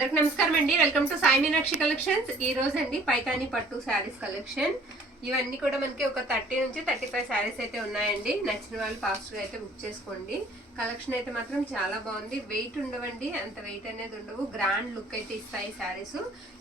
అందరికి నమస్కారం అండి. Welcome to Sai Meenakshi collections. ఈ రోజు అండి పైతాని పట్టు శారీస్ కలెక్షన్. ఇవన్నీ కూడా మనకి ఒక 30 నుంచి 35 శారీస్ అయితే ఉన్నాయండి. నచ్చిన వాళ్ళు ఫాస్ట్ గా అయితే బుక్ చేసుకోండి. కలెక్షన్ అయితే మాత్రం చాలా బాగుంది. వెయిట్ ఉండవండి, అంత వెయిట్ అనేది ఉండవు. గ్రాండ్ లుక్ అయితే ఇస్తాయి శారీస్.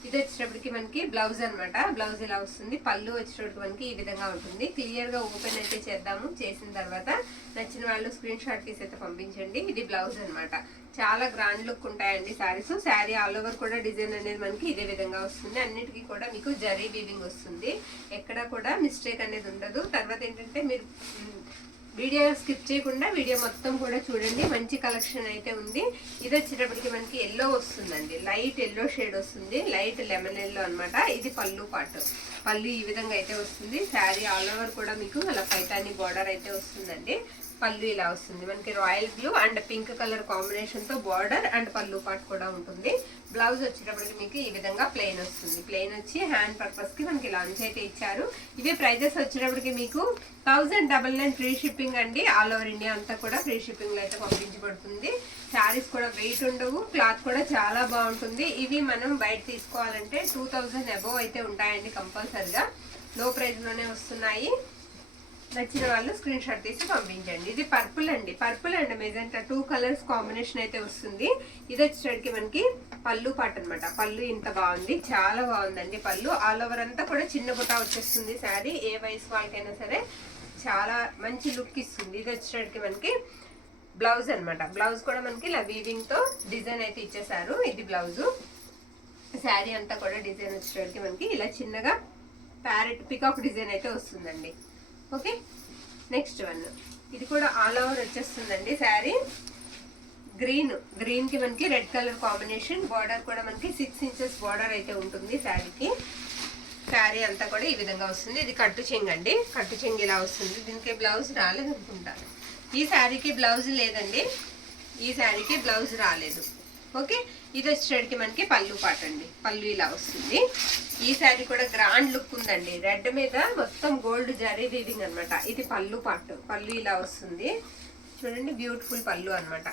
ఇది వచ్చేటప్పటికి మనకి బ్లౌజ్ అనమాట. బ్లౌజ్ ఇలా వస్తుంది. పళ్ళు వచ్చేటప్పటికి మనకి ఈ విధంగా ఉంటుంది. క్లియర్ గా ఓపెన్ అయితే చేద్దాము. చేసిన తర్వాత నచ్చిన వాళ్ళు స్క్రీన్ షాట్ తీసి అయితే పంపించండి. ఇది బ్లౌజ్ అనమాట. చాలా గ్రాండ్ లుక్ ఉంటాయండి శారీస్. శారీ ఆల్ ఓవర్ కూడా డిజైన్ అనేది మనకి ఇదే విధంగా వస్తుంది. అన్నిటికీ కూడా మీకు జరీ వీవింగ్ వస్తుంది. ఎక్కడ కూడా మిస్టేక్ అనేది ఉండదు. తర్వాత ఏంటంటే మీరు వీడియో స్కిప్ చేయకుండా వీడియో మొత్తం కూడా చూడండి. మంచి కలెక్షన్ అయితే ఉంది. ఇది వచ్చేటప్పటికి మనకి ఎల్లో వస్తుందండి. లైట్ ఎల్లో షేడ్ వస్తుంది. లైట్ లెమన్ ఎల్లో అనమాట. ఇది పళ్ళు పాటు. పళ్ళు ఈ విధంగా అయితే వస్తుంది. శారీ ఆల్ ఓవర్ కూడా మీకు అలా పైతాని బార్డర్ అయితే వస్తుందండి. పళ్ళు ఇలా వస్తుంది మనకి. Royal blue and pink colour combination తో బార్డర్ అండ్ పళ్ళు పాటు కూడా ఉంటుంది. బ్లౌజ్ వచ్చేటప్పటికి మీకు ఈ విధంగా ప్లెయిన్ వస్తుంది. ప్లెయిన్ వచ్చి హ్యాండ్ పర్పస్ కి మనకి లంచ్ అయితే ఇచ్చారు. ఇవే ప్రైజెస్ వచ్చేటప్పటికి మీకు 1099 ఫ్రీ షిప్పింగ్ అండి. ఆల్ ఓవర్ ఇండియా అంతా కూడా ఫ్రీ షిప్పింగ్ లో అయితే పంపించబడుతుంది. శారీస్ కూడా వెయిట్ ఉండవు. క్లాత్ కూడా చాలా బాగుంటుంది. ఇవి మనం బయట తీసుకోవాలంటే 2000 అబోవ్ అయితే ఉంటాయండి కంపల్సరిగా. లో ప్రైస్ లోనే వస్తున్నాయి. నచ్చిన వాళ్ళు స్క్రీన్ షాట్ తీసి పంపించండి. ఇది పర్పుల్ అండి. Purple and magenta 2 colours combination అయితే వస్తుంది. ఇది వచ్చేసరికి మనకి పళ్ళు పాట అనమాట. పళ్ళు ఇంత బాగుంది, చాలా బాగుందండి. పళ్ళు ఆల్ ఓవర్ అంతా కూడా చిన్న బుట్ట వచ్చేస్తుంది. శారీ ఏ వయసు వాళ్ళకైనా సరే చాలా మంచి లుక్ ఇస్తుంది. ఇది వచ్చేసరికి మనకి బ్లౌజ్ అనమాట. బ్లౌజ్ కూడా మనకి ఇలా వీవింగ్ తో డిజైన్ అయితే ఇచ్చేసారు. ఇది బ్లౌజు. శారీ అంతా కూడా డిజైన్ వచ్చేసరికి మనకి ఇలా చిన్నగా ప్యారెట్ పికాక్ డిజైన్ అయితే వస్తుందండి. Okay, next one. ఇది కూడా ఆల్ ఓవర్ వచ్చేస్తుందండి. శారీ గ్రీన్ కి మనకి రెడ్ కలర్ కాంబినేషన్. బార్డర్ కూడా మనకి 6 ఇంచెస్ బార్డర్ అయితే ఉంటుంది శారీకి. శారీ అంతా కూడా ఈ విధంగా వస్తుంది. ఇది కట్టు చెంగు అండి. కట్టు చెంగు ఇలా వస్తుంది. దీనికి బ్లౌజ్ రాలేదు అనుకుంటా. ఈ శారీకి బ్లౌజ్ లేదండి. ఈ శారీకి బ్లౌజ్ రాలేదు. ఓకే, ఇది వచ్చేటికి మనకి పళ్ళు పాట అండి. పళ్ళు ఇలా వస్తుంది. ఈ శారీ కూడా గ్రాండ్ లుక్ ఉందండి. రెడ్ మీద మొత్తం గోల్డ్ జరీ వీవింగ్ అనమాట. ఇది పళ్ళు పాటు. పళ్ళు ఇలా వస్తుంది చూడండి. బ్యూటిఫుల్ పళ్ళు అనమాట.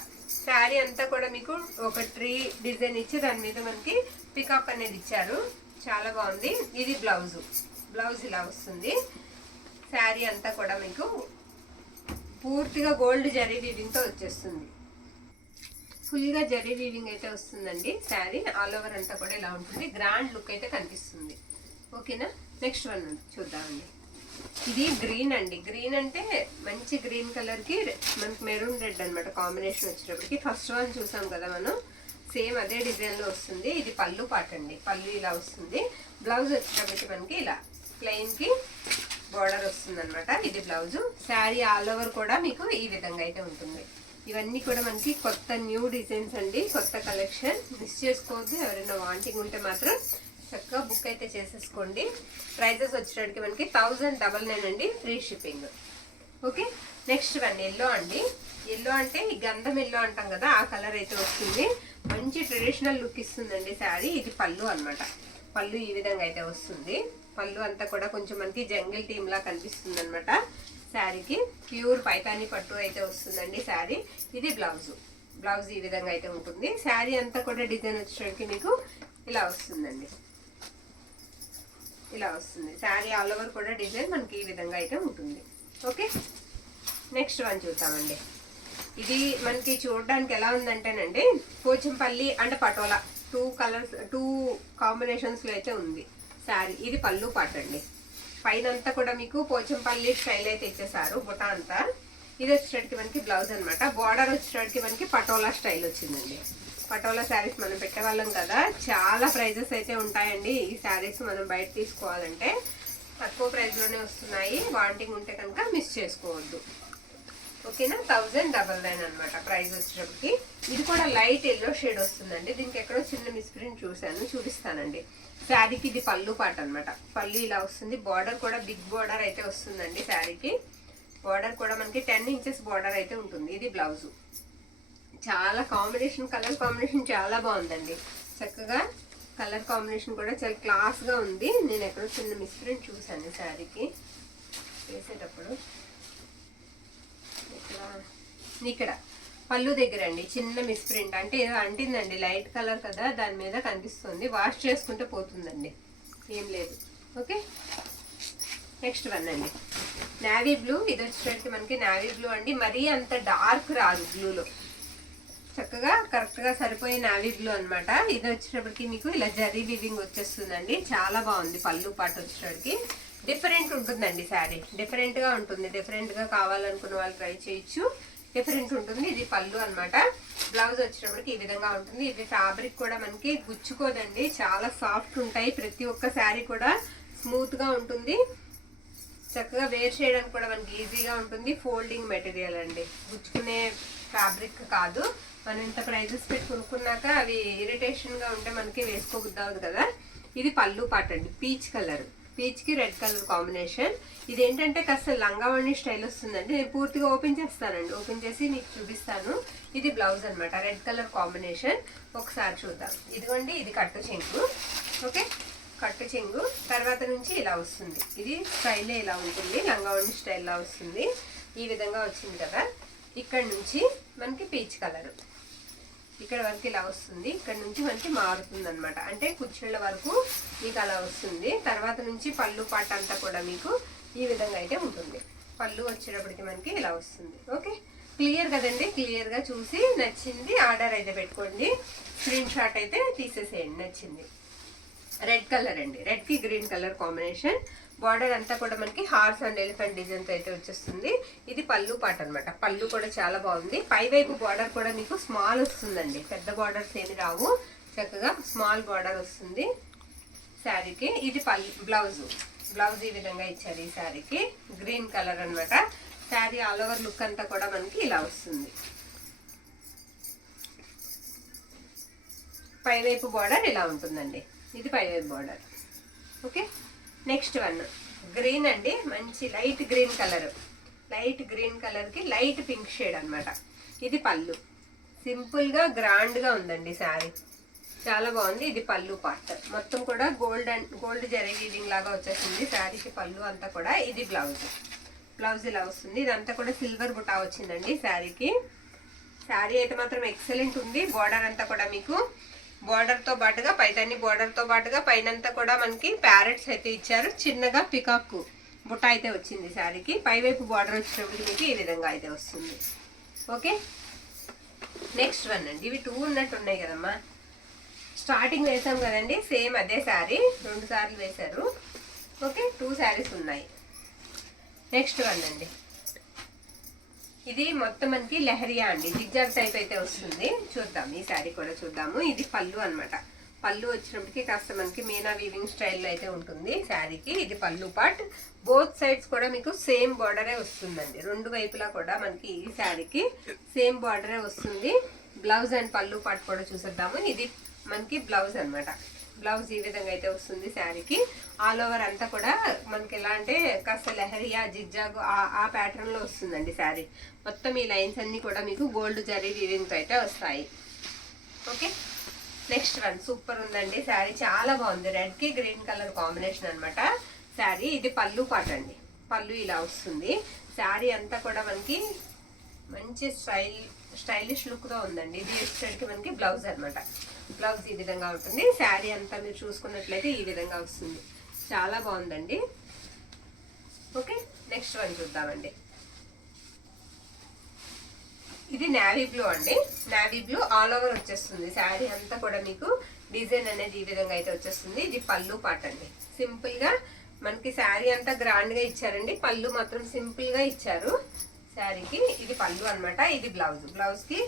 శారీ అంతా కూడా మీకు ఒక ట్రీ డిజైన్ ఇచ్చి దాని మీద మనకి పికాక్ అనేది ఇచ్చారు. చాలా బాగుంది. ఇది బ్లౌజ్. బ్లౌజ్ ఇలా వస్తుంది. శారీ అంతా కూడా మీకు పూర్తిగా గోల్డ్ జరీ వీవింగ్ తో వచ్చేస్తుంది. ఫుల్ గా జరీ వీవింగ్ అయితే వస్తుందండి. శారీ ఆల్ ఓవర్ అంతా కూడా ఇలా ఉంటుంది. గ్రాండ్ లుక్ అయితే కనిపిస్తుంది. ఓకేనా, నెక్స్ట్ వన్ చూద్దామండి. ఇది గ్రీన్ అండి. గ్రీన్ అంటే మంచి గ్రీన్ కలర్ కి మనకి మెరూన్ రెడ్ అనమాట కాంబినేషన్ వచ్చేటప్పటికి. ఫస్ట్ వన్ చూసాం కదా మనం, సేమ్ అదే డిజైన్ లో వస్తుంది. ఇది పళ్ళు పాట అండి. పళ్ళు ఇలా వస్తుంది. బ్లౌజ్ వచ్చేటప్పటికి మనకి ఇలా ప్లెయిన్ కి బార్డర్ వస్తుంది అనమాట. ఇది బ్లౌజ్. శారీ ఆల్ ఓవర్ కూడా మీకు ఈ విధంగా అయితే ఉంటుంది. ఇవన్నీ కూడా మనకి కొత్త న్యూ డిజైన్స్ అండి. కొత్త కలెక్షన్. మిస్ చేసుకోవద్దు. ఎవరైనా వాంటింగ్ ఉంటే మాత్రం చక్కగా బుక్ అయితే చేసేసుకోండి. ప్రైజెస్ వచ్చేటప్పటికి మనకి 1099 అండి. Free shipping. Okay, next one yellow అండి. ఎల్లో అంటే ఈ గంధం ఎల్లో అంటాం కదా, ఆ కలర్ అయితే వస్తుంది. మంచి ట్రెడిషనల్ లుక్ ఇస్తుందండి శారీ. ఇది పళ్ళు అనమాట. పళ్ళు ఈ విధంగా అయితే వస్తుంది. పళ్ళు అంతా కూడా కొంచెం మనకి జంగిల్ థీమ్ లా కనిపిస్తుంది అనమాట. శారీకి ప్యూర్ పైతాని పట్టు అయితే వస్తుందండి శారీ. ఇది బ్లౌజ్. బ్లౌజ్ ఈ విధంగా అయితే ఉంటుంది. శారీ అంతా కూడా డిజైన్ వచ్చేసరికి మీకు ఇలా వస్తుందండి. ఇలా వస్తుంది. శారీ ఆల్ ఓవర్ కూడా డిజైన్ మనకి ఈ విధంగా అయితే ఉంటుంది. ఓకే, నెక్స్ట్ వన్ చూద్దామండి. ఇది మనకి చూడడానికి ఎలా ఉందంటేనండి, Pochampally and Patola 2 colours 2 combinations లో అయితే ఉంది శారీ. ఇది పళ్ళు పాట అండి. పైన అంతా కూడా మీకు పోచంపల్లి స్టైల్ అయితే ఇచ్చేసారు బుట్ట అంతా. ఇది వచ్చేటికి మనకి బ్లౌజ్ అనమాట. బార్డర్ వచ్చేటికి మనకి పటోలా స్టైల్ వచ్చిందండి. పటోలా శారీస్ మనం పెట్టేవాళ్ళం కదా, చాలా ప్రైజెస్ అయితే ఉంటాయండి. ఈ శారీస్ మనం బయట తీసుకోవాలంటే తక్కువ ప్రైస్ లోనే వస్తున్నాయి. వాంటింగ్ ఉంటే కనుక మిస్ చేసుకోవద్దు. ఓకేనా, 1099 అనమాట ప్రైస్ వచ్చేటప్పటికి. ఇది కూడా లైట్ ఎల్లో షేడ్ వస్తుందండి. దీనికి ఎక్కడో చిన్న మిస్ప్రింట్ చూపిస్తానండి. శారీకి ఇది పళ్ళు పాట అనమాట. పళ్ళు ఇలా వస్తుంది. బార్డర్ కూడా బిగ్ బార్డర్ అయితే వస్తుందండి. శారీకి బార్డర్ కూడా మనకి 10 ఇంచెస్ బార్డర్ అయితే ఉంటుంది. ఇది బ్లౌజు. చాలా కాంబినేషన్, కలర్ కాంబినేషన్ చాలా బాగుందండి. చక్కగా కలర్ కాంబినేషన్ కూడా చాలా క్లాస్ గా ఉంది. నేను ఎక్కడో చిన్న మిస్ప్రింట్ చూసాను శారీకి వేసేటప్పుడు. ఇక్కడ పళ్ళు దగ్గర అండి చిన్న మిస్ప్రింట్, అంటే ఏదో అంటిందండి, లైట్ కలర్ కదా దాని మీద కనిపిస్తుంది, వాష్ చేసుకుంటే పోతుందండి, ఏం లేదు. ఓకే, నెక్స్ట్ వన్ అండి నావీ బ్లూ. ఇది వచ్చేసరికి మనకి నావీ బ్లూ అండి, మరీ అంత డార్క్ రాదు బ్లూలో, చక్కగా కరెక్ట్గా సరిపోయే నావీ బ్లూ అనమాట. ఇది వచ్చేటప్పటికి మీకు ఇలా జరీ వివింగ్ వచ్చేస్తుందండి, చాలా బాగుంది. పళ్ళు పాటు వచ్చేటప్పటికి డిఫరెంట్ ఉంటుందండి శారీ, డిఫరెంట్గా ఉంటుంది. డిఫరెంట్గా కావాలనుకున్న వాళ్ళు ట్రై చేయొచ్చు, డిఫరెంట్ ఉంటుంది. ఇది పళ్ళు అనమాట. బ్లౌజ్ వచ్చేటప్పటికి ఈ విధంగా ఉంటుంది. ఇది ఫ్యాబ్రిక్ కూడా మనకి గుచ్చుకోదండి, చాలా సాఫ్ట్ ఉంటాయి. ప్రతి ఒక్క శారీ కూడా స్మూత్గా ఉంటుంది, చక్కగా వేర్ చేయడానికి కూడా మనకి ఈజీగా ఉంటుంది. ఫోల్డింగ్ మెటీరియల్ అండి, గుచ్చుకునే ఫ్యాబ్రిక్ కాదు. మనం ఇంత ప్రైజెస్ పెట్టి కొనుక్కున్నాక అవి ఇరిటేషన్గా ఉంటే మనకి వేసుకోబుద్ది అవ్వదు కదా. ఇది పళ్ళు పాట అండి, పీచ్ కలర్, పీచ్కి రెడ్ కలర్ కాంబినేషన్. ఇది ఏంటంటే కాస్త లంగావణి స్టైల్ వస్తుందండి. నేను పూర్తిగా ఓపెన్ చేస్తానండి, ఓపెన్ చేసి మీకు చూపిస్తాను. ఇది బ్లౌజ్ అనమాట, రెడ్ కలర్ కాంబినేషన్. ఒకసారి చూద్దాం. ఇదిగోండి, ఇది కట్టు చెంగు. ఓకే, కట్టు చెంగు తర్వాత నుంచి ఇలా వస్తుంది. ఇది స్టైలే ఇలా ఉంటుంది, లంగావణి స్టైల్లా వస్తుంది. ఈ విధంగా వచ్చింది కదా. ఇక్కడ నుంచి మనకి పీచ్ కలర్, ఇక్కడ వరకు ఇలా వస్తుంది. ఇక్కడ నుంచి మనకి మారుతుంది అనమాట, అంటే కుర్చీళ్ళ వరకు మీకు అలా వస్తుంది. తర్వాత నుంచి పళ్ళు పాట అంతా కూడా మీకు ఈ విధంగా అయితే ఉంటుంది. పళ్ళు వచ్చేటప్పటికి మనకి ఇలా వస్తుంది. ఓకే, క్లియర్ కదండి. క్లియర్గా చూసి నచ్చింది ఆర్డర్ అయితే పెట్టుకోండి, స్క్రీన్ షాట్ అయితే తీసేసేయండి నచ్చింది. రెడ్ కలర్ అండి, రెడ్కి గ్రీన్ కలర్ కాంబినేషన్. బార్డర్ అంతా కూడా మనకి హార్స్ అండ్ ఎలిఫెంట్ డిజైన్స్ అయితే వచ్చేస్తుంది. ఇది పళ్ళు పాట అనమాట. పళ్ళు కూడా చాలా బాగుంది. పైవైపు బార్డర్ కూడా మీకు స్మాల్ వస్తుందండి, పెద్ద బార్డర్స్ ఏమి రావు, చక్కగా స్మాల్ బార్డర్ వస్తుంది శారీకి. ఇది పళ్ళు. బ్లౌజ్, బ్లౌజ్ ఈ విధంగా ఇచ్చారు ఈ శారీకి, గ్రీన్ కలర్ అనమాట. శారీ ఆల్ ఓవర్ లుక్ అంతా కూడా మనకి ఇలా వస్తుంది. పైవైపు బార్డర్ ఇలా ఉంటుందండి, ఇది పైవైపు border. Okay, next one green అండి, మంచి light green colour, light green కలర్కి లైట్ పింక్ షేడ్ అనమాట. ఇది పళ్ళు, సింపుల్గా గ్రాండ్గా ఉందండి శారీ, చాలా బాగుంది. ఇది పళ్ళు పార్ట్, మొత్తం కూడా గోల్డ్ జరీ వీవింగ్ లాగా వచ్చేసింది శారీకి పళ్ళు అంతా కూడా. ఇది బ్లౌజ్, బ్లౌజ్ ఇలా వస్తుంది. ఇదంతా కూడా సిల్వర్ బుటా వచ్చిందండి శారీకి. శారీ అయితే మాత్రం ఎక్సలెంట్ ఉంది. బార్డర్ అంతా కూడా మీకు బార్డర్తో పాటుగా, పైతాన్ని బార్డర్తో పాటుగా పైనంతా కూడా మనకి ప్యారెట్స్ అయితే ఇచ్చారు. చిన్నగా పికాక్ బుట్ట అయితే వచ్చింది శారీకి. పైవైపు బార్డర్ వచ్చినప్పుడు మీకు ఈ విధంగా అయితే వస్తుంది. ఓకే, నెక్స్ట్ వన్ అండి. ఇవి 2 ఉన్నట్టు ఉన్నాయి కదమ్మా, స్టార్టింగ్ వేసాం కదండి, సేమ్ అదే శారీ 2 సార్లు వేశారు. ఓకే, 2 శారీస్ ఉన్నాయి. నెక్స్ట్ వన్ అండి, ఇది మొత్తం మనకి లెహరియా అండి, జిగ్జాగ్ టైప్ అయితే వస్తుంది. చూద్దాం, ఈ శారీ కూడా చూద్దాము. ఇది పళ్ళు అనమాట. పళ్ళు వచ్చినప్పటికి కాస్త మనకి మీనా వీవింగ్ స్టైల్లో అయితే ఉంటుంది శారీకి. ఇది పళ్ళు పార్ట్. బోత్ సైడ్స్ కూడా మీకు సేమ్ బార్డరే వస్తుందండి, 2 వైపులా కూడా మనకి ఈ శారీకి సేమ్ బార్డరే వస్తుంది. బ్లౌజ్ అండ్ పళ్ళు పార్ట్ కూడా చూసేద్దాము. ఇది మనకి బ్లౌజ్ అనమాట. బ్లౌజ్ ఈ విధంగా అయితే వస్తుంది శారీకి. ఆల్ ఓవర్ అంతా కూడా మనకి ఎలా అంటే కాస్త లెహరియా జిగ్జాగ్ ఆ ప్యాటర్న్ లో వస్తుందండి శారీ. మొత్తం ఈ లైన్స్ అన్ని కూడా మీకు గోల్డ్ జరీ వీవింగ్ తో అయితే వస్తాయి. ఓకే, నెక్స్ట్ వన్ సూపర్ ఉందండి శారీ, చాలా బాగుంది. రెడ్ కి గ్రీన్ కలర్ కాంబినేషన్ అనమాట శారీ. ఇది పళ్ళు పాట అండి, పళ్ళు ఇలా వస్తుంది. శారీ అంతా కూడా మనకి మంచి స్టైలిష్ లుక్ తో ఉందండి. ఇది వచ్చేసరికి మనకి బ్లౌజ్ అనమాట. బ్లౌజ్ ఈ విధంగా ఉంటుంది. శారీ అంతా మీరు చూసుకున్నట్లయితే ఈ విధంగా వస్తుంది, చాలా బాగుందండి. ఓకే, నెక్స్ట్ వన్ చూద్దామండి. ఇది నావీ బ్లూ అండి, నావీ బ్లూ ఆల్ ఓవర్ వచ్చేస్తుంది శారీ అంతా కూడా మీకు డిజైన్ అనేది ఈ విధంగా అయితే వచ్చేస్తుంది. ఇది పళ్ళు పాట అండి, సింపుల్ గా మనకి శారీ అంతా గ్రాండ్ గా ఇచ్చారండి, పళ్ళు మాత్రం సింపుల్ గా ఇచ్చారు శారీకి. ఇది పళ్ళు అనమాట. ఇది బ్లౌజ్, బ్లౌజ్ కి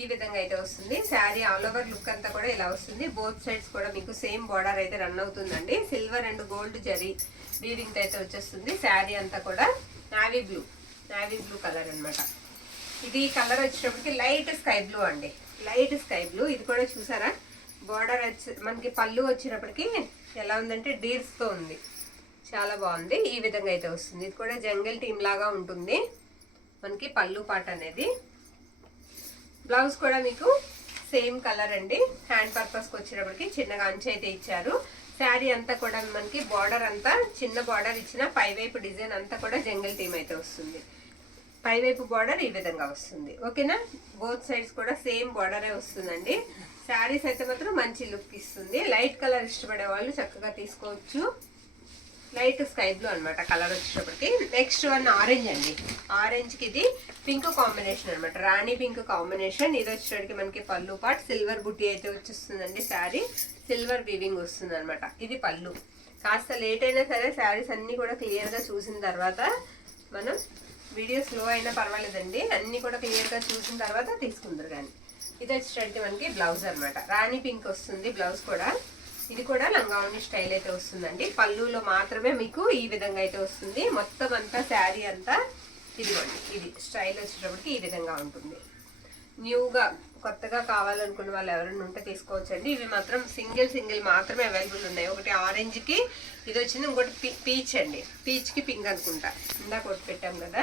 ఈ విధంగా అయితే వస్తుంది. శారీ ఆల్ ఓవర్ లుక్ అంతా కూడా ఇలా వస్తుంది. బోత్ సైడ్స్ కూడా మీకు సేమ్ బార్డర్ అయితే రన్ అవుతుందండి. Silver and gold zari weaving అయితే వచ్చేస్తుంది. శారీ అంతా కూడా నావీ బ్లూ కలర్ అనమాట. ఇది కలర్ వచ్చేటప్పటికి లైట్ స్కై బ్లూ అండి, లైట్ స్కై బ్లూ. ఇది కూడా చూసారా, బార్డర్ వచ్చి మనకి పళ్ళు వచ్చినప్పటికి ఎలా ఉందంటే డీర్స్ తో ఉంది, చాలా బాగుంది. ఈ విధంగా అయితే వస్తుంది. ఇది కూడా జంగల్ టీమ్ లాగా ఉంటుంది మనకి పళ్ళు పాట అనేది. బ్లౌజ్ కూడా మీకు సేమ్ కలర్ అండి. హ్యాండ్ పర్పస్కి వచ్చేటప్పటికి చిన్నగా అంచు అయితే ఇచ్చారు. శారీ అంతా కూడా మనకి బార్డర్ అంతా చిన్న బార్డర్ ఇచ్చిన పైవైపు డిజైన్ అంతా కూడా జంగల్ టీమ్ అయితే వస్తుంది. పైవైపు బార్డర్ ఈ విధంగా వస్తుంది. ఓకేనా, బోత్ సైడ్స్ కూడా సేమ్ బార్డరే వస్తుందండి. శారీస్ అయితే మాత్రం మంచి లుక్ ఇస్తుంది. లైట్ కలర్ ఇష్టపడే వాళ్ళు చక్కగా తీసుకోవచ్చు. లైట్ స్కై బ్లూ అనమాట కలర్ వచ్చేటప్పటికి. నెక్స్ట్ వన్ ఆరెంజ్ అండి. ఆరెంజ్కి ఇది పింక్ కాంబినేషన్ అనమాట, రాణి పింక్ కాంబినేషన్. ఇది వచ్చేటప్పటికి మనకి పళ్ళు పార్ట్ సిల్వర్ బుట్టి అయితే వచ్చేస్తుందండి. శారీ సిల్వర్ వీవింగ్ వస్తుంది అనమాట. ఇది పళ్ళు. కాస్త లేట్ అయినా సరే శారీస్ అన్నీ కూడా క్లియర్గా చూసిన తర్వాత, మనం వీడియో స్లో అయినా పర్వాలేదండి, అన్నీ కూడా క్లియర్గా చూసిన తర్వాత తీసుకుందరు. కానీ ఇది వచ్చేటప్పటికి మనకి బ్లౌజ్ అనమాట, రాణి పింక్ వస్తుంది బ్లౌజ్ కూడా. ఇది కూడా లంగావణి స్టైల్ అయితే వస్తుందండి. పళ్ళులో మాత్రమే మీకు ఈ విధంగా అయితే వస్తుంది. మొత్తం అంతా శారీ అంతా ఇదిగోండి, ఇది స్టైల్ వచ్చేటప్పటికి ఈ విధంగా ఉంటుంది. న్యూగా కొత్తగా కావాలనుకున్న వాళ్ళు ఎవరైనా ఉంటే తీసుకోవచ్చండి. ఇవి మాత్రం సింగిల్ మాత్రమే అవైలబుల్ ఉన్నాయి. ఒకటి ఆరెంజ్కి ఇది వచ్చింది, ఇంకోటి పీచ్ అండి. పీచ్కి పింక్ అనుకుంటా, ఇందాక ఒకటి పెట్టాం కదా.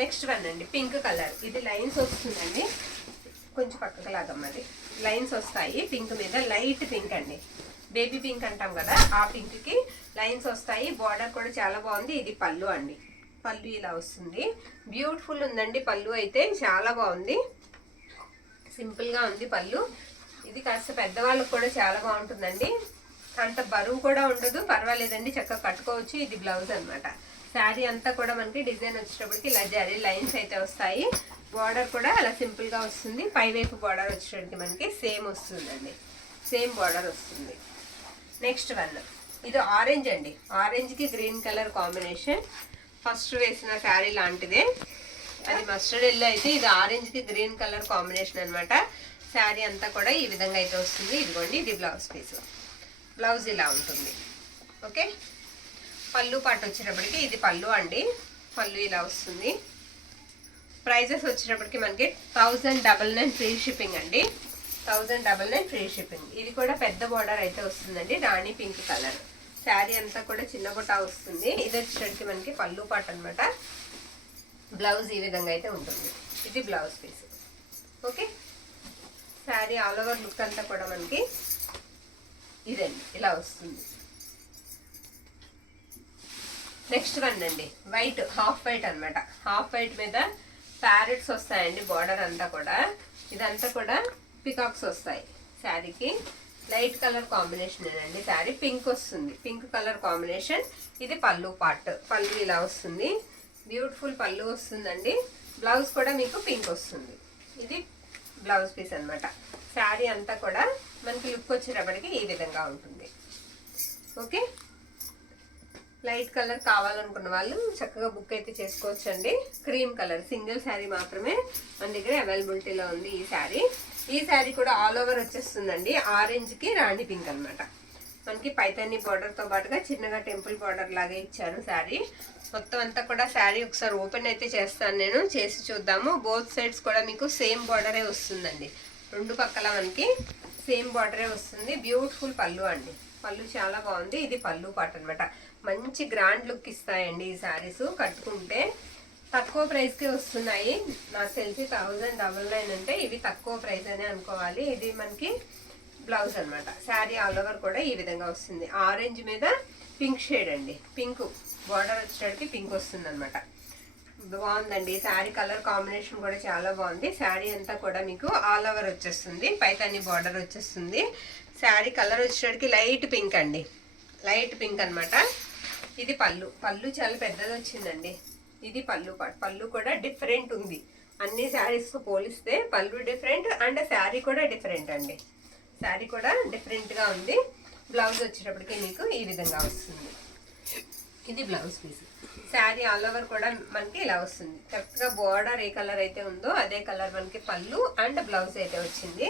నెక్స్ట్ వన్ అండి పింక్ కలర్. ఇది లైన్స్ వస్తుందండి, కొంచెం పక్కకు లాగమ్మది. లైన్స్ వస్తాయి పింక్ మీద, లైట్ పింక్ అండి, బేబీ పింక్ అంటాం కదా, ఆ పింక్కి లైన్స్ వస్తాయి. బార్డర్ కూడా చాలా బాగుంది. ఇది పళ్ళు అండి, పళ్ళు ఇలా వస్తుంది. బ్యూటిఫుల్ ఉందండి పళ్ళు అయితే, చాలా బాగుంది. సింపుల్గా ఉంది పళ్ళు. ఇది కాస్త పెద్దవాళ్ళకు కూడా చాలా బాగుంటుందండి. అంత బరువు కూడా ఉండదు, పర్వాలేదండి, చక్కగా కట్టుకోవచ్చు. ఇది బ్లౌజ్ అనమాట. శారీ అంతా కూడా మనకి డిజైన్ వచ్చేటప్పటికి ఇలా జరీ లైన్స్ అయితే వస్తాయి. బార్డర్ కూడా అలా సింపుల్గా వస్తుంది. పైవైపు బార్డర్ వచ్చేటప్పటికి మనకి సేమ్ వస్తుందండి, సేమ్ బార్డర్ వస్తుంది. నెక్స్ట్ వన్ ఇది ఆరెంజ్ అండి. ఆరెంజ్కి గ్రీన్ కలర్ కాంబినేషన్. ఫస్ట్ వేసిన శారీ లాంటిదే, అది మస్టర్డ్ ఎల్లో అయితే ఇది ఆరెంజ్కి గ్రీన్ కలర్ కాంబినేషన్ అనమాట. శారీ అంతా కూడా ఈ విధంగా అయితే వస్తుంది. ఇదిగోండి, ఇది బ్లౌజ్ పీస్. బ్లౌజ్ ఇలా ఉంటుంది. ఓకే, పళ్ళు పాటు వచ్చేటప్పటికి ఇది పళ్ళు అండి. పళ్ళు ఇలా వస్తుంది. ప్రైజెస్ వచ్చేటప్పటికి మనకి 1099 ఫ్రీ షిప్పింగ్ అండి. 1099 ఫ్రీ షిప్పింగ్. ఇది కూడా పెద్ద బార్డర్ అయితే వస్తుందండి, రాణి పింక్ కలర్. శారీ అంతా కూడా చిన్న బుట్ట వస్తుంది. ఇది వచ్చేటప్పటికి మనకి పళ్ళు పాటు అనమాట. బ్లౌజ్ ఈ విధంగా అయితే ఉంటుంది. ఇది blouse piece. Okay, sari all over look అంతా కూడా మనకి ఇదండి ఇలా వస్తుంది. నెక్స్ట్ వన్ అండి వైట్, హాఫ్ వైట్ అనమాట. హాఫ్ వైట్ మీద ప్యారెట్స్ వస్తాయండి బార్డర్ అంతా కూడా. ఇదంతా కూడా పికాక్స్ వస్తాయి శారీకి. లైట్ కలర్ కాంబినేషన్ అండి. శారీ పింక్ వస్తుంది, పింక్ కలర్ కాంబినేషన్. ఇది పళ్ళు పార్ట్. పళ్ళు ఇలా వస్తుంది, బ్యూటిఫుల్ పళ్ళు వస్తుందండి. బ్లౌజ్ కూడా మీకు పింక్ వస్తుంది. ఇది బ్లౌజ్ పీస్ అనమాట. శారీ అంతా కూడా మనకి లుక్ వచ్చేటప్పటికి ఈ విధంగా ఉంటుంది. ఓకే, లైట్ కలర్ కావాలనుకున్న వాళ్ళు చక్కగా బుక్ అయితే చేసుకోవచ్చండి. క్రీమ్ కలర్ సింగిల్ శారీ మాత్రమే మన దగ్గర అవైలబిలిటీలో ఉంది. ఈ శారీ కూడా ఆల్ ఓవర్ వచ్చేస్తుందండి. ఆరెంజ్కి రాణి పింక్ అనమాట. మనకి పైతాని బార్డర్తో పాటుగా చిన్నగా టెంపుల్ బార్డర్ లాగే ఇచ్చారు శారీ. మొత్తం అంతా కూడా శారీ ఒకసారి ఓపెన్ అయితే చేస్తాను, నేను చేసి చూద్దాము. బోత్ సైడ్స్ కూడా మీకు సేమ్ బార్డరే వస్తుందండి. రెండు పక్కల మనకి సేమ్ బార్డరే వస్తుంది. బ్యూటిఫుల్ పళ్ళు అండి. పళ్ళు చాలా బాగుంది. ఇది పళ్ళు పాట అనమాట. మంచి గ్రాండ్ లుక్ ఇస్తాయండి ఈ శారీస్. కట్టుకుంటే తక్కువ ప్రైస్కి వస్తున్నాయి. నాకు తెలిసి 1099 అంటే ఇవి తక్కువ ప్రైస్ అనే అనుకోవాలి. ఇది మనకి బ్లౌజ్ అనమాట. శారీ ఆల్ ఓవర్ కూడా ఈ విధంగా వస్తుంది. ఆరెంజ్ మీద పింక్ షేడ్ అండి. పింక్ బార్డర్ వచ్చేటప్పటికి పింక్ వస్తుంది అనమాట. బాగుందండి శారీ. కలర్ కాంబినేషన్ కూడా చాలా బాగుంది. శారీ అంతా కూడా మీకు ఆల్ ఓవర్ వచ్చేస్తుంది. పైతాని బార్డర్ వచ్చేస్తుంది. శారీ కలర్ వచ్చేటప్పటికి లైట్ పింక్ అండి, లైట్ పింక్ అనమాట. ఇది పళ్ళు. పళ్ళు చాలా పెద్దది వచ్చిందండి. ఇది పళ్ళు పాటు. పళ్ళు కూడా డిఫరెంట్ ఉంది. అన్ని శారీస్తో పోలిస్తే పళ్ళు డిఫరెంట్ అండ్ శారీ కూడా డిఫరెంట్ అండి. శారీ కూడా డిఫరెంట్గా ఉంది. బ్లౌజ్ వచ్చేటప్పటికి మీకు ఈ విధంగా వస్తుంది. ఇది blouse piece. Sari all over కూడా మనకి ఇలా వస్తుంది. కరెక్ట్గా బార్డర్ ఏ కలర్ అయితే ఉందో అదే కలర్ మనకి పళ్ళు అండ్ బ్లౌజ్ అయితే వచ్చింది.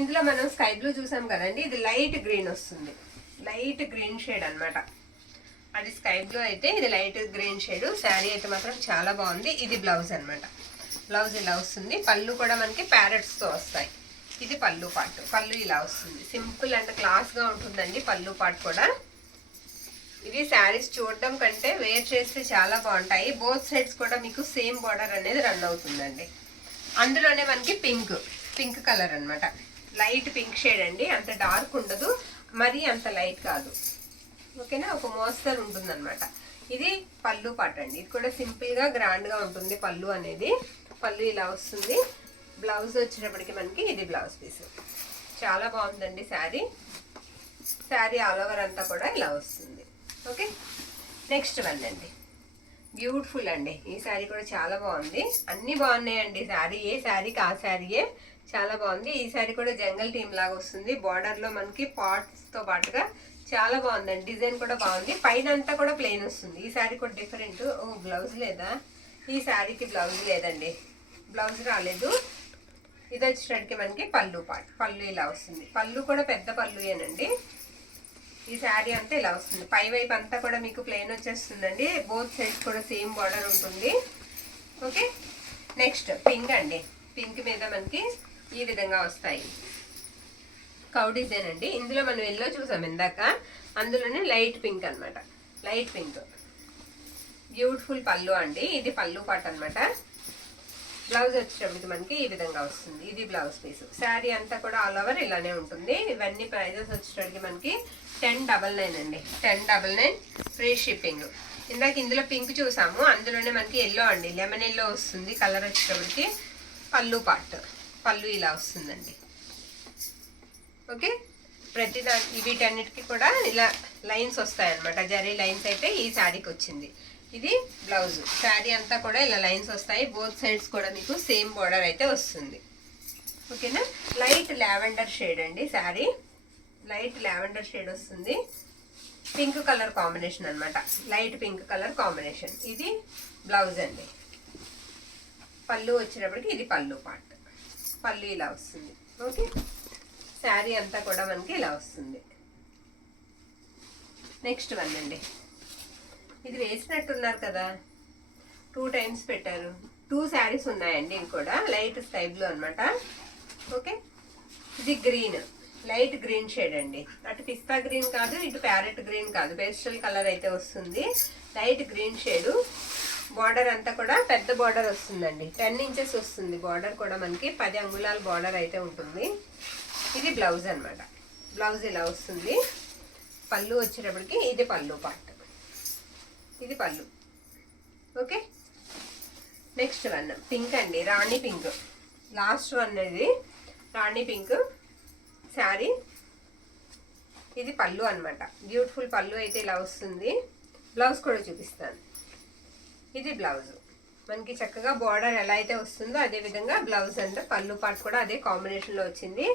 ఇందులో మనం స్కై బ్లూ చూసాం కదండి, ఇది లైట్ గ్రీన్ వస్తుంది. లైట్ గ్రీన్ షేడ్ అనమాట. అది స్కై బ్లూ అయితే ఇది లైట్ గ్రీన్ షేడ్. శారీ అయితే మాత్రం చాలా బాగుంది. ఇది బ్లౌజ్ అనమాట. బ్లౌజ్ ఇలా వస్తుంది. పళ్ళు కూడా మనకి ప్యారెట్స్తో వస్తాయి. ఇది పళ్ళు పార్ట్. పళ్ళు ఇలా వస్తుంది. సింపుల్ అండ్ క్లాస్గా ఉంటుందండి పళ్ళు పార్ట్ కూడా. ఇవి శారీస్ చూడడం కంటే వేర్ చేస్తే చాలా బాగుంటాయి. బోత్ సైడ్స్ కూడా మీకు సేమ్ బార్డర్ అనేది రన్ అవుతుందండి. అందులోనే మనకి పింక్ కలర్ అనమాట. లైట్ పింక్ షేడ్ అండి. అంత డార్క్ ఉండదు, మరీ అంత లైట్ కాదు. ఓకేనా, ఒక మోస్తరు ఉంటుంది అనమాట. ఇది పళ్ళు పాట అండి. ఇది కూడా సింపుల్గా గ్రాండ్గా ఉంటుంది పళ్ళు అనేది. పళ్ళు ఇలా వస్తుంది. బ్లౌజ్ వచ్చేటప్పటికి మనకి ఇది బ్లౌజ్ పీస్. చాలా బాగుందండి శారీ. శారీ ఆల్ ఓవర్ అంతా కూడా ఇలా వస్తుంది. ఓకే, నెక్స్ట్ వన్ అండి. బ్యూటిఫుల్ అండి. ఈ శారీ కూడా చాలా బాగుంది. అన్నీ బాగున్నాయండి. శారీ ఏ శారీకి ఆ శారీయే చాలా బాగుంది. ఈ శారీ కూడా జంగల్ టీమ్ లాగా వస్తుంది. బార్డర్లో మనకి పార్ట్స్తో పాటుగా చాలా బాగుందండి. డిజైన్ కూడా బాగుంది. పైన అంతా కూడా ప్లెయిన్ వస్తుంది. ఈ శారీ కూడా డిఫరెంట్. ఓ, బ్లౌజ్ లేదా? ఈ శారీకి బ్లౌజ్ లేదండి. బ్లౌజ్ రాలేదు. ఇది వచ్చేటప్పటికి మనకి పళ్ళు పార్ట్. పళ్ళు ఇలా వస్తుంది. పళ్ళు కూడా పెద్ద పళ్ళుయేనండి. ఈ శారీ అంతా ఇలా వస్తుంది. పై వైపు అంతా కూడా మీకు ప్లెయిన్ వచ్చేస్తుందండి. బోత్ సైడ్స్ కూడా సేమ్ బార్డర్ ఉంటుంది. ఓకే, నెక్స్ట్ పింక్ అండి. పింక్ మీద మనకి ఈ విధంగా వస్తాయి. కౌ డిజైన్ అండి. ఇందులో మనం ఎల్లో చూసాం ఇందాక, అందులోనే లైట్ పింక్ అనమాట. లైట్ పింక్ బ్యూటిఫుల్ పళ్ళు అండి. ఇది పళ్ళు పాట అనమాట. బ్లౌజ్ వచ్చేటప్పటికి మనకి ఈ విధంగా వస్తుంది. ఇది బ్లౌజ్ పీస్. శారీ అంతా కూడా ఆల్ ఓవర్ ఇలానే ఉంటుంది. ఇవన్నీ ప్రైజెస్ వచ్చేటప్పటికి మనకి 1099 అండి. 1099 ఫ్రీ షిప్పింగ్. ఇందాక ఇందులో పింక్ చూసాము, అందులోనే మనకి ఎల్లో అండి. లెమన్ ఎల్లో వస్తుంది కలర్ వచ్చేటప్పటికి. పళ్ళు పార్ట్. పళ్ళు ఇలా వస్తుందండి. ఓకే, వీటన్నిటికీ కూడా ఇలా లైన్స్ వస్తాయన్నమాట. జరీ లైన్స్ అయితే ఈ శారీకి వచ్చింది. ఇది బ్లౌజ్. శారీ అంతా కూడా ఇలా లైన్స్ వస్తాయి. బోత్ సైడ్స్ కూడా మీకు సేమ్ బార్డర్ అయితే వస్తుంది. ఓకేనా. లైట్ లావెండర్ షేడ్ అండి శారీ. లైట్ లావెండర్ షేడ్ వస్తుంది. పింక్ కలర్ కాంబినేషన్ అనమాట. Light pink colour combination. ఇది బ్లౌజ్ అండి. పళ్ళు వచ్చేటప్పటికి ఇది పళ్ళు పార్ట్. పళ్ళు ఇలా వస్తుంది. ఓకే, శారీ అంతా కూడా మనకి ఇలా వస్తుంది. నెక్స్ట్ వన్ అండి. ఇది వేసినట్టున్నారు కదా, 2 టైమ్స్ పెట్టారు. 2 శారీస్ ఉన్నాయండి. ఇవి కూడా లైట్ స్కై బ్లూ అనమాట. ఓకే, ఇది గ్రీన్. లైట్ గ్రీన్ షేడ్ అండి. అటు పిస్తా గ్రీన్ కాదు, ఇటు ప్యారెట్ గ్రీన్ కాదు, పేస్టల్ కలర్ అయితే వస్తుంది. Light green shade. బార్డర్ అంతా కూడా పెద్ద బార్డర్ వస్తుందండి. 10 ఇంచెస్ వస్తుంది బార్డర్ కూడా మనకి. 10 అంగుళాల బార్డర్ అయితే ఉంటుంది. ఇది బ్లౌజ్ అనమాట. బ్లౌజ్ ఇలా వస్తుంది. పళ్ళు వచ్చేటప్పటికి ఇది పళ్ళు పార్ట్. ఇది పళ్ళు. ఓకే, నెక్స్ట్ వన్ పింక్ అండి. రాణి పింక్. లాస్ట్ వన్ ఇది రాణి పింక్ శారీ. ఇది పళ్ళు అనమాట. బ్యూటిఫుల్ పళ్ళు అయితే ఇలా వస్తుంది. బ్లౌజ్ కూడా చూపిస్తాను. ఇది బ్లౌజ్. మనకి చక్కగా బార్డర్ ఎలా అయితే వస్తుందో అదే విధంగా బ్లౌజ్ అండ్ పళ్ళు పార్ట్ కూడా అదే కాంబినేషన్లో వచ్చింది.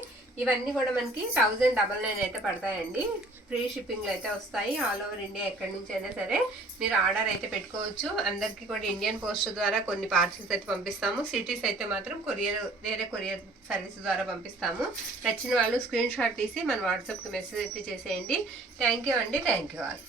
ఇవన్నీ కూడా మనకి 1099 అయితే పడతాయండి. ఫ్రీ షిప్పింగ్లో అయితే వస్తాయి. ఆల్ ఓవర్ ఇండియా ఎక్కడి నుంచి అయినా సరే మీరు ఆర్డర్ అయితే పెట్టుకోవచ్చు. అందరికీ కూడా ఇండియన్ పోస్ట్ ద్వారా కొన్ని పార్సల్స్ అయితే పంపిస్తాము. సిటీస్ అయితే మాత్రం వేరే కొరియర్ సర్వీస్ ద్వారా పంపిస్తాము. నచ్చిన వాళ్ళు స్క్రీన్ షాట్ తీసి మన వాట్సాప్కి మెసేజ్ అయితే చేసేయండి. థ్యాంక్ యూ అండి. Thank you all.